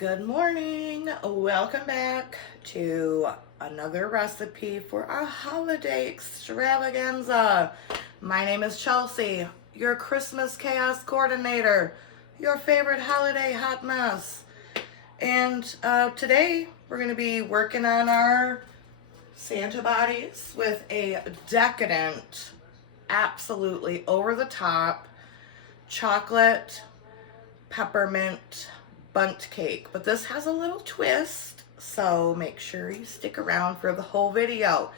Good morning. Welcome back to another recipe for our holiday extravaganza. My name is Chelsea, your Christmas chaos coordinator, your favorite holiday hot mess. And today we're going to be working on our Santa bodies with a decadent, absolutely over the top chocolate peppermint bundt cake, but this has a little twist, so make sure you stick around for the whole video.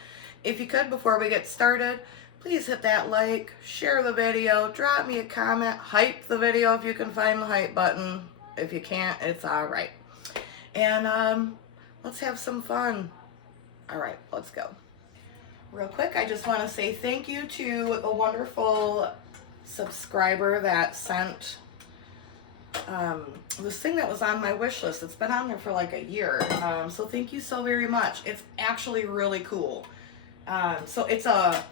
If you could, before we get started, please hit that like, share the video, drop me a comment, hype the video if you can find the hype button. If you can't, it's all right. And let's have some fun. All right, let's go. Real quick, I just want to say thank you to the wonderful subscriber that sent this thing that was on my wish list. It's been on there for like a year, so thank you so very much. It's actually really cool. So it's a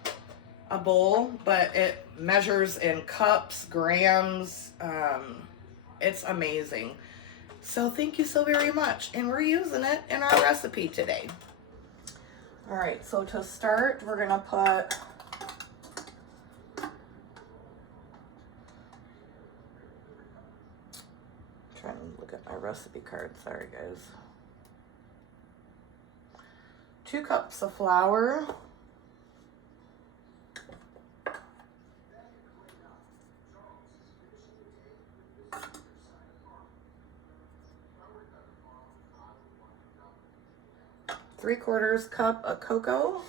bowl, but it measures in cups, grams. It's amazing. So thank you so very much, and we're using it in our recipe today. All right, so to start, we're gonna put trying to look at my recipe card. Sorry, guys. 2 cups of flour. 3/4 cup of cocoa.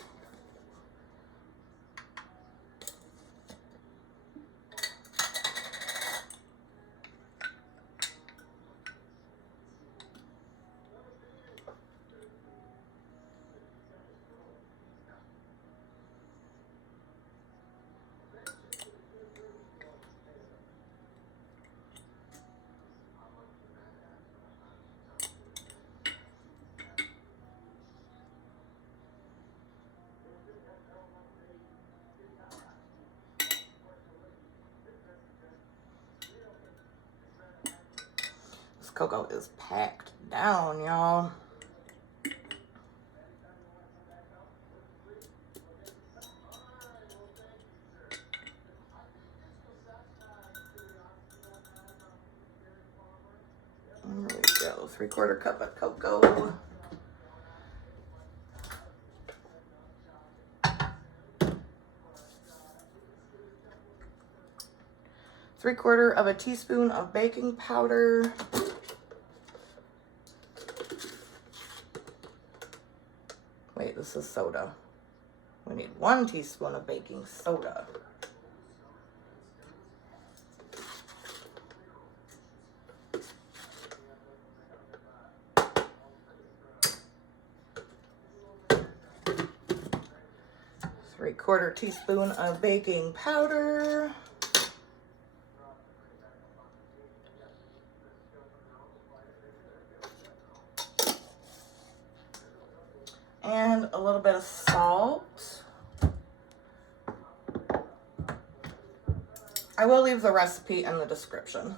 'This cocoa is packed down, y'all. There we go, 3/4 cup of cocoa. Three-quarter of a teaspoon of baking powder. Wait, this is soda. We need 1 teaspoon of baking soda. Three-quarter teaspoon of baking powder. And a little bit of salt. I will leave the recipe in the description.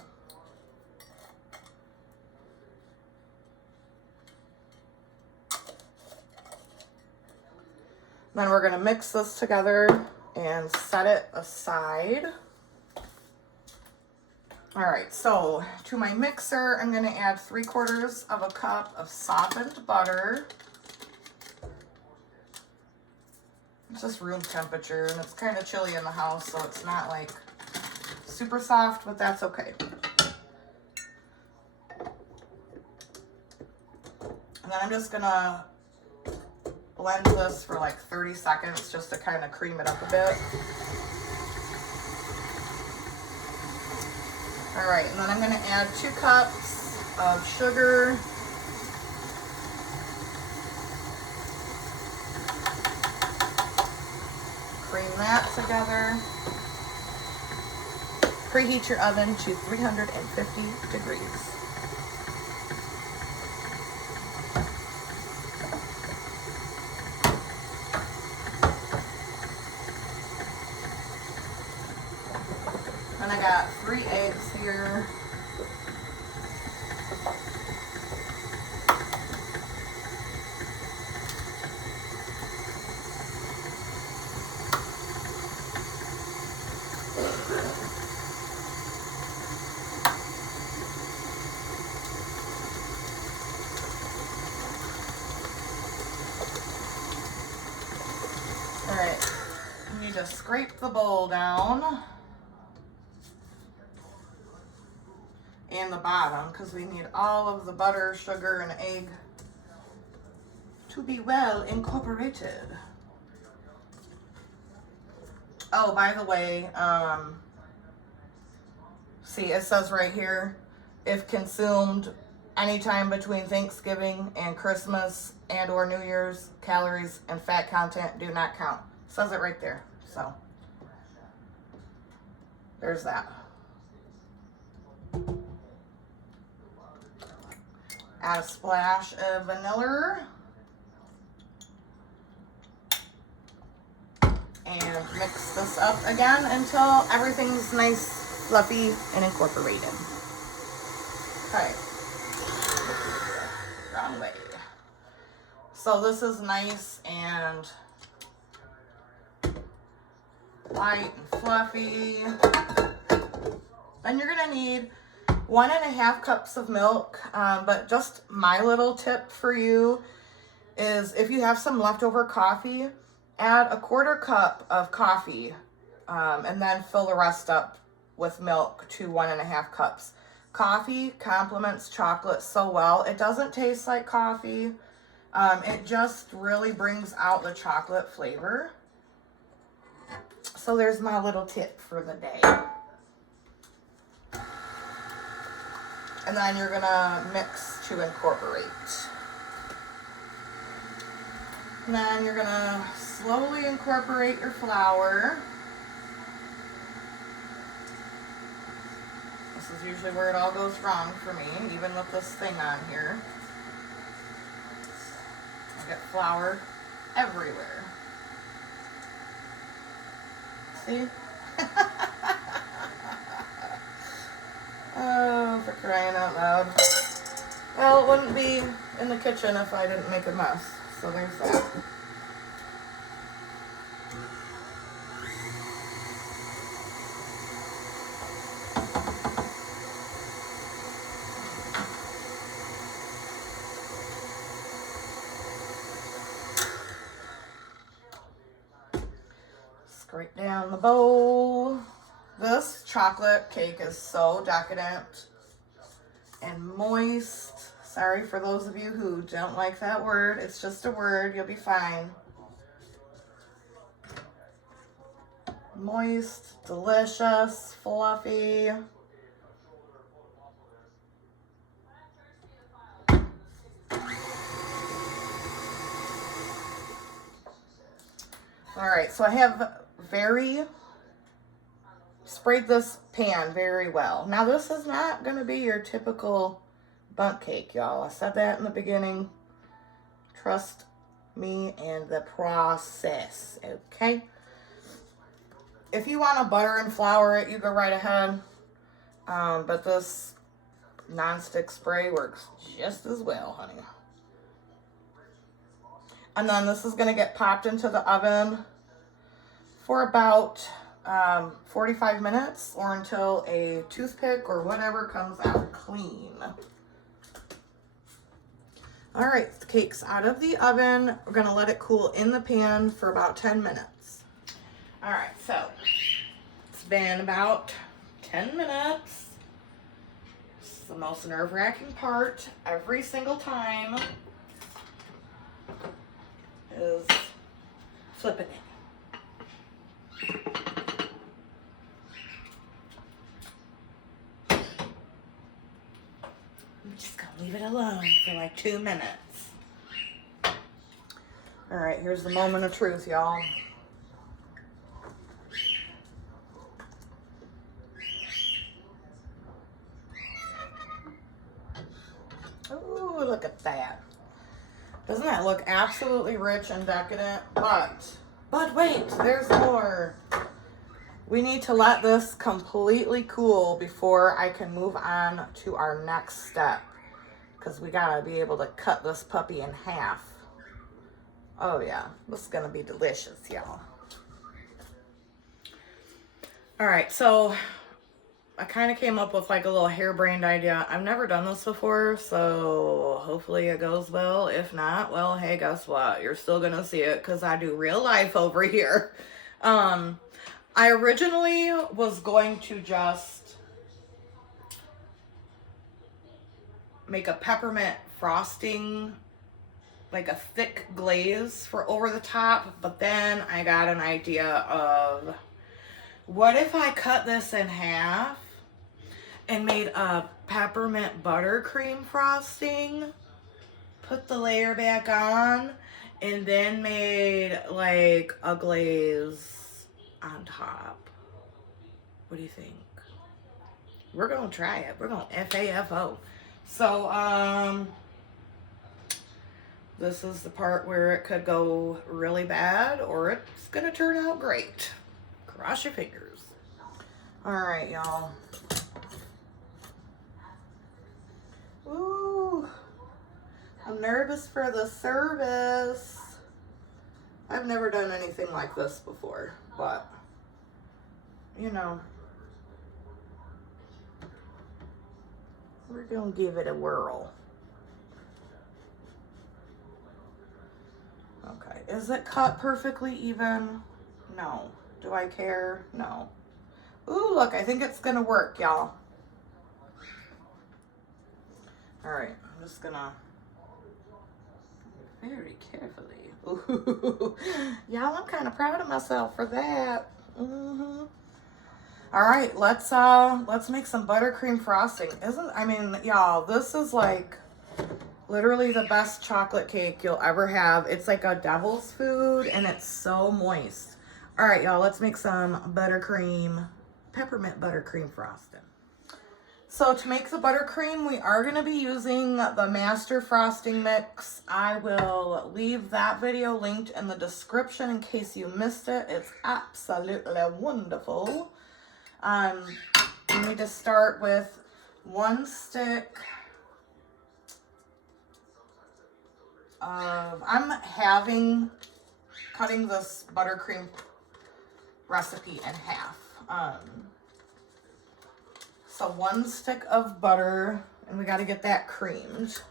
Then we're going to mix this together and set it aside. All right, so to my mixer, I'm going to add 3/4 of a cup of softened butter. It's just room temperature, and it's kind of chilly in the house, so it's not like super soft, but that's okay. And then I'm just gonna blend this for like 30 seconds just to kind of cream it up a bit. All right, and then I'm gonna add 2 cups of sugar. Cream that together. Preheat your oven to 350 degrees. And I got 3 eggs here. need to scrape the bowl down and the bottom because we need all of the butter, sugar, and egg to be well incorporated. Oh, by the way, see, it says right here, if consumed anytime between Thanksgiving and Christmas and or New Year's, calories and fat content do not count. It says it right there. So, there's that. Add a splash of vanilla. And mix this up again until everything's nice, fluffy, and incorporated. Okay. Wrong way. So this is nice and light and fluffy. Then you're gonna need 1.5 cups of milk, but just my little tip for you is if you have some leftover coffee, add 1/4 cup of coffee and then fill the rest up with milk to 1.5 cups. Coffee complements chocolate so well. It doesn't taste like coffee. It just really brings out the chocolate flavor. So there's my little tip for the day. And then you're gonna mix to incorporate. And then you're gonna slowly incorporate your flour. This is usually where it all goes wrong for me, even with this thing on here. I get flour everywhere. See? Oh, for crying out loud. Well, it wouldn't be in the kitchen if I didn't make a mess. So there's that. Scrape down the bowl. This chocolate cake is so decadent and moist. Sorry for those of you who don't like that word. It's just a word. You'll be fine. Moist, delicious, fluffy. All right, so I have sprayed this pan very well. Now this is not going to be your typical bundt cake, y'all. I said that in the beginning. Trust me and the process, okay? If you want to butter and flour it, you go right ahead. But this nonstick spray works just as well, honey. And then this is going to get popped into the oven for about 45 minutes or until a toothpick or whatever comes out clean. All right, the cake's out of the oven. We're going to let it cool in the pan for about 10 minutes. All right, so it's been about 10 minutes. This is the most nerve-wracking part every single time is flipping it. I'm just gonna leave it alone for like 2 minutes. All right, here's the moment of truth, y'all. Ooh, look at that. Doesn't that look absolutely rich and decadent? But wait, there's more. We need to let this completely cool before I can move on to our next step. Because we gotta be able to cut this puppy in half. Oh yeah, this is gonna be delicious, y'all. All right, so I kind of came up with like a little harebrained idea. I've never done this before, so hopefully it goes well. If not, well, hey, guess what? You're still gonna see it because I do real life over here. I originally was going to just make a peppermint frosting, like a thick glaze for over the top, but then I got an idea of, what if I cut this in half and made a peppermint buttercream frosting, put the layer back on, and then made like a glaze on top. What do you think? We're gonna try it. We're gonna FAFO. So, this is the part where it could go really bad or it's gonna turn out great. Cross your fingers. All right, y'all. Ooh, I'm nervous for the service. I've never done anything like this before, but you know, we're gonna give it a whirl. Okay, is it cut perfectly even? No. Do I care? No. Ooh, look, I think it's gonna work, y'all. All right, I'm just gonna very carefully. Ooh, y'all, I'm kind of proud of myself for that. All right, let's make some buttercream frosting. I mean, y'all, this is like literally the best chocolate cake you'll ever have. It's like a devil's food and it's so moist. All right, y'all, let's make some peppermint buttercream frosting. So to make the buttercream, we are going to be using the Master Frosting Mix. I will leave that video linked in the description in case you missed it. It's absolutely wonderful. You need to start with 1 stick of, I'm cutting this buttercream recipe in half. So 1 stick of butter, and we got to get that creamed.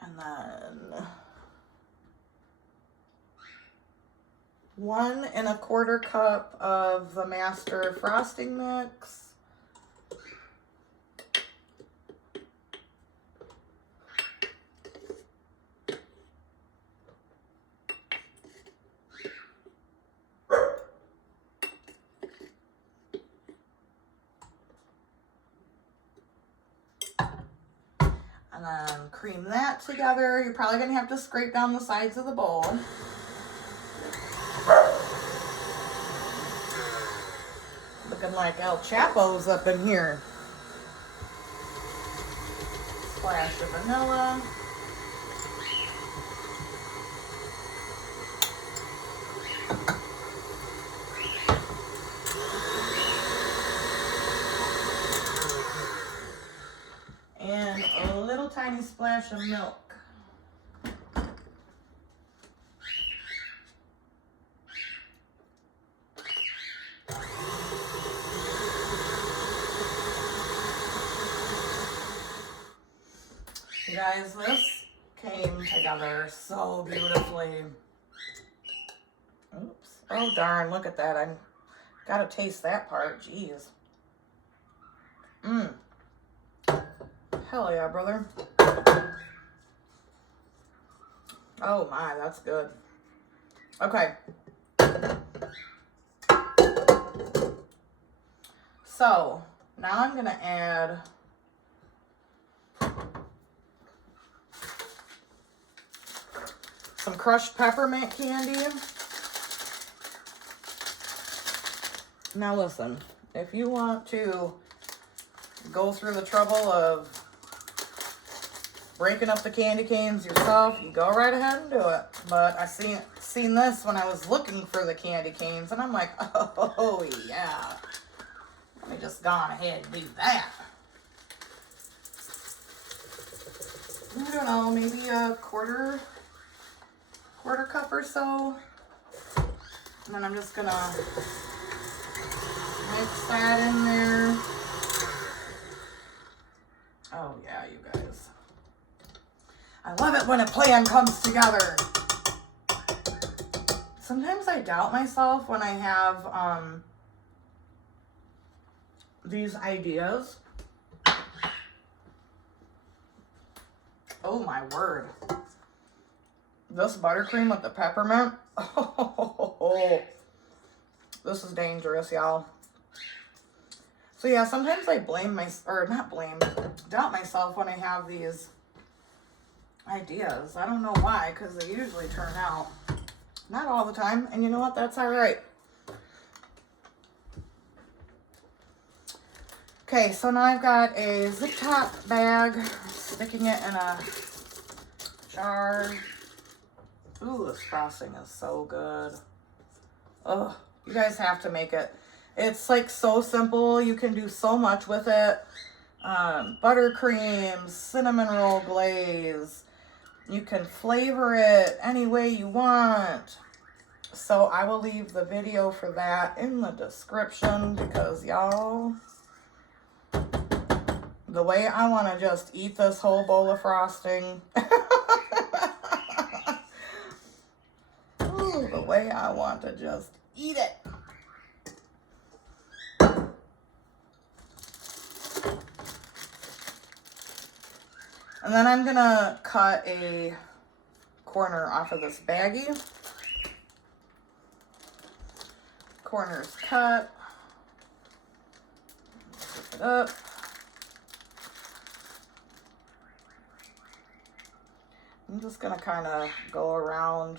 And then 1 1/4 cup of the Master Frosting Mix. And then cream that together. You're probably gonna have to scrape down the sides of the bowl. Looking like El Chapo's up in here. Splash of vanilla. And a little tiny splash of milk. You guys, this came together so beautifully. Oops. Oh darn, look at that. I gotta taste that part. Jeez. Hell yeah, brother. Oh my, that's good. Okay. So, now I'm gonna add some crushed peppermint candy. Now listen, if you want to go through the trouble of breaking up the candy canes yourself, you go right ahead and do it. But I seen this when I was looking for the candy canes, and I'm like, oh yeah, let me just go on ahead and do that. I don't know, maybe a quarter cup or so. And then I'm just gonna mix that in there. Oh yeah, you guys. I love it when a plan comes together. Sometimes I doubt myself when I have these ideas. Oh my word. This buttercream with the peppermint. Oh, this is dangerous, y'all. So yeah, sometimes I doubt myself when I have these ideas. I don't know why, because they usually turn out. Not all the time, and you know what? That's all right. Okay, so now I've got a zip top bag, sticking it in a jar. Ooh, this frosting is so good. Oh, you guys have to make it. It's like so simple. You can do so much with it. Buttercream, cinnamon roll glaze. You can flavor it any way you want. So I will leave the video for that in the description because y'all, the way I want to just eat this whole bowl of frosting. Ooh, the way I want to just eat it. And then I'm gonna cut a corner off of this baggie. Corner's cut. Flip it up. I'm just gonna kind of go around.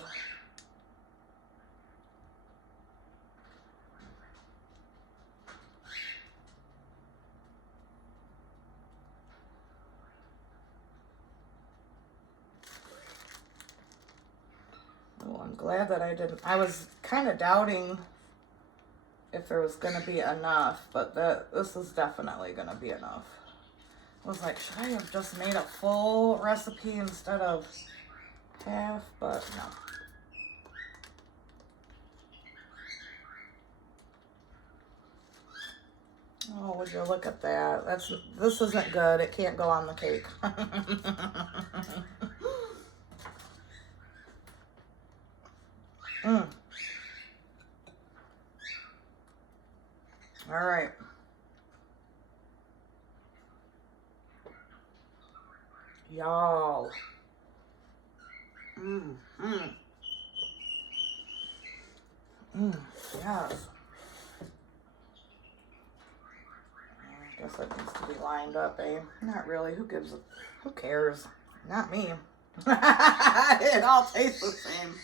Oh, I'm glad that I didn't. I was kind of doubting if there was going to be enough, but this is definitely going to be enough. I was like, should I have just made a full recipe instead of half? But no. Oh, would you look at that? This isn't good. It can't go on the cake. All right. Y'all. Yes. I guess it needs to be lined up, eh? Not really. Who cares? Not me. It all tastes the same.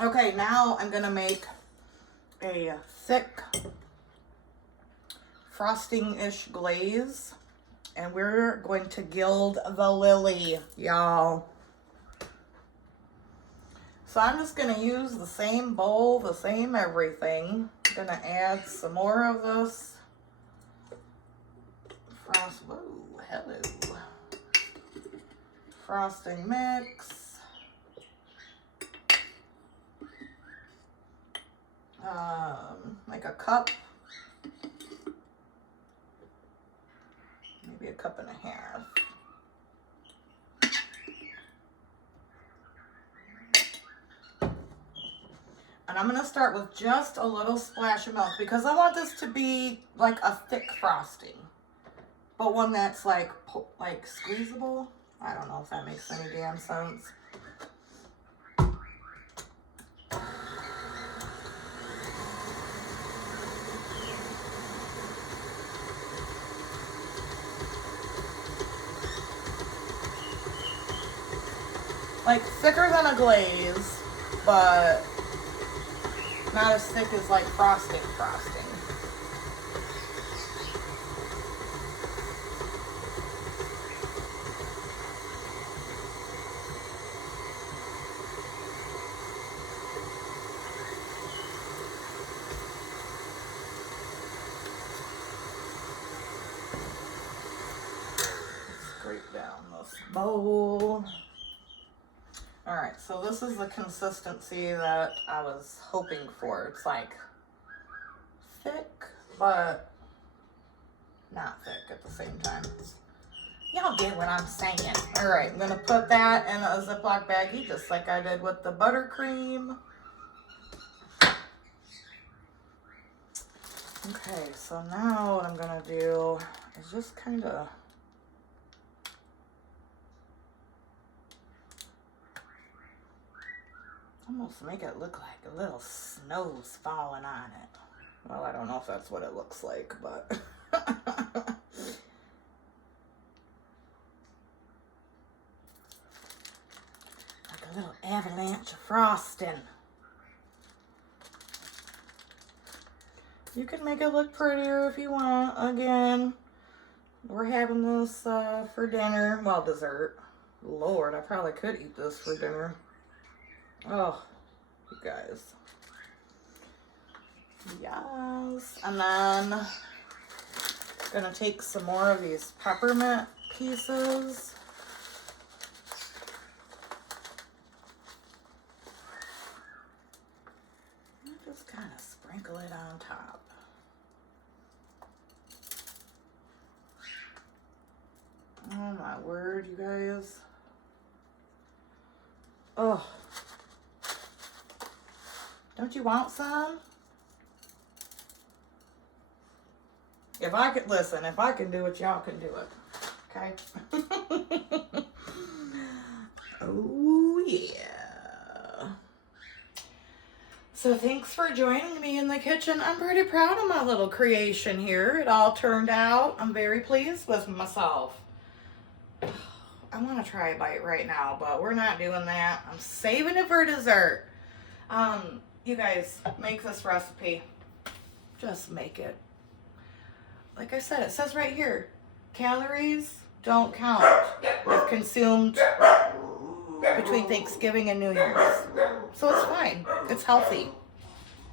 Okay, now I'm gonna make a thick frosting-ish glaze, and we're going to gild the lily, y'all. So I'm just gonna use the same bowl, the same everything. I'm gonna add some more of this frosting mix. Like a cup, maybe a cup and a half. And I'm gonna start with just a little splash of milk because I want this to be like a thick frosting, but one that's like squeezable. I don't know if that makes any damn sense. Like thicker than a glaze, but not as thick as like frosting. Scrape down this bowl. All right, so this is the consistency that I was hoping for. It's like thick, but not thick at the same time. Y'all get what I'm saying. All right, I'm gonna put that in a Ziploc baggie just like I did with the buttercream. Okay, so now what I'm gonna do is just kind of almost make it look like a little snow's falling on it. Well, I don't know if that's what it looks like, but like a little avalanche of frosting. You can make it look prettier if you want. Again, we're having this for dinner. Well, dessert. Lord, I probably could eat this for dinner. Oh, you guys. Yes. And then gonna take some more of these peppermint pieces. And just kind of sprinkle it on top. Oh my word, you guys. Oh. Don't you want some? If I could, listen, if I can do it, y'all can do it. Okay? Oh, yeah. So thanks for joining me in the kitchen. I'm pretty proud of my little creation here. It all turned out. I'm very pleased with myself. I want to try a bite right now, but we're not doing that. I'm saving it for dessert. You guys, make this recipe. Just make it. Like I said, it says right here, calories don't count if consumed between Thanksgiving and New Year's. So it's fine. It's healthy.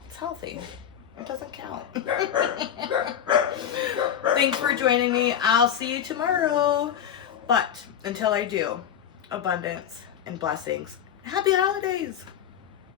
It's healthy. It doesn't count. Thanks for joining me. I'll see you tomorrow. But until I do, abundance and blessings. Happy holidays.